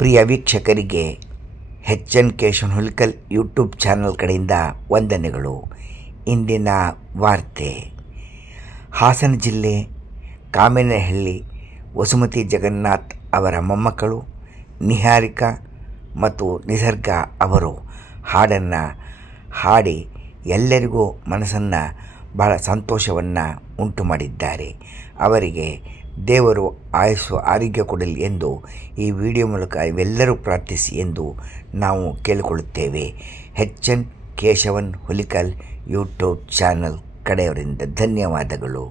ಪ್ರಿಯ ವೀಕ್ಷಕರಿಗೆ N Keshavan Hulikal YouTube channel ಕಡೆಯಿಂದ ವಂದನೆಗಳು. ಇಂದಿನ ವಾರ್ತೆ: ಹಾಸನ ಜಿಲ್ಲೆ ಕಾಮೇನಹಳ್ಳಿ ವಸುಮತಿ ಜಗನ್ನಾಥ್ ಅವರ ಮೊಮ್ಮಕ್ಕಳು ನಿಹಾರಿಕಾ ಮತ್ತು ನಿಸರ್ಗ ಅವರು ಹಾಡನ್ನು ಹಾಡಿ ಎಲ್ಲರಿಗೂ ಮನಸ್ಸನ್ನು ಬಹಳ ಸಂತೋಷವನ್ನು ಉಂಟು ಮಾಡಿದ್ದಾರೆ. ಅವರಿಗೆ ದೇವರು ಆಯುಸ್ಸು ಆರೋಗ್ಯ ಕೊಡಲಿ ಎಂದು ಈ ವಿಡಿಯೋ ಮೂಲಕ ಇವೆಲ್ಲರೂ ಪ್ರಾರ್ಥಿಸಿ ಎಂದು ನಾವು ಕೇಳಿಕೊಳ್ಳುತ್ತೇವೆ. N Keshavan Hulikal YouTube channel ಕಡೆಯವರಿಂದ ಧನ್ಯವಾದಗಳು.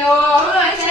Lord